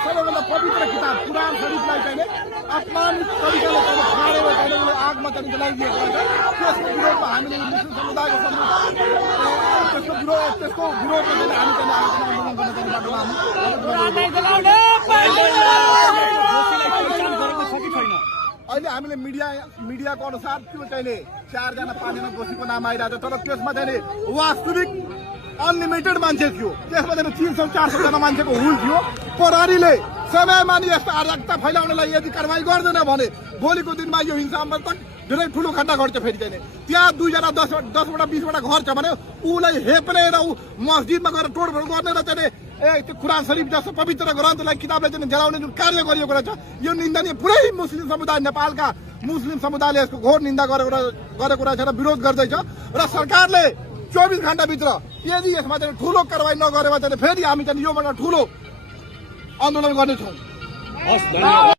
सबैभन्दा पवित्र किताब कुरान शरीफलाई चाहिँ अपमानित तरिकाले फाडेर चाहिँ आगमा चाहिँ जलाइदिएको छ। त्यसको विरोधमा हामीले मुस्लिम समुदायको त्यसको विरोधमा चाहिँ हामी चाहिँ आन्दोलन गर्न चाहिँ बाटोमा अहिले हामीले मिडियाको अनुसार त्यो चाहिँ 4 जना 5 जना दोषीको नाम आइरहेको छ। तर त्यसमा चाहिँ वास्तविक अनलिमिटेड मान्छे थियो। त्यसमा चाहिँ 300-400 जना मान्छेको हुल थियो। प्रहरीले समयमा नि यस्तो अराजकता फैलाउनलाई यदि कारवाही गर्दैन भने भोलिको दिनमा यो हिंसामा त धेरै ठुलो घटना घट्छ। फेरि चाहिँ त्यहाँ 2 जना 10वटा 20वटा घर छ भने उलाई हेप्ने र ऊ मस्जिदमा गएर तोडफोड गर्ने र चाहिँ त्यो कुरान शरीफ जस्तो पवित्र ग्रन्थलाई किताबलाई चाहिँ जलाउने जुन कार्य गरिएको रहेछ यो निन्दनीय। पुरै मुस्लिम समुदाय नेपालका मुस्लिम समुदायले यसको घोर निन्दा गरेको रहेछ र विरोध गर्दैछ। र सरकारले 24 घण्टाभित्र यदि यसमा चाहिँ ठुलो कारवाही नगरेमा चाहिँ फेरि हामी चाहिँ योभन्दा ठुलो आन्दोलन गर्नेछौँ।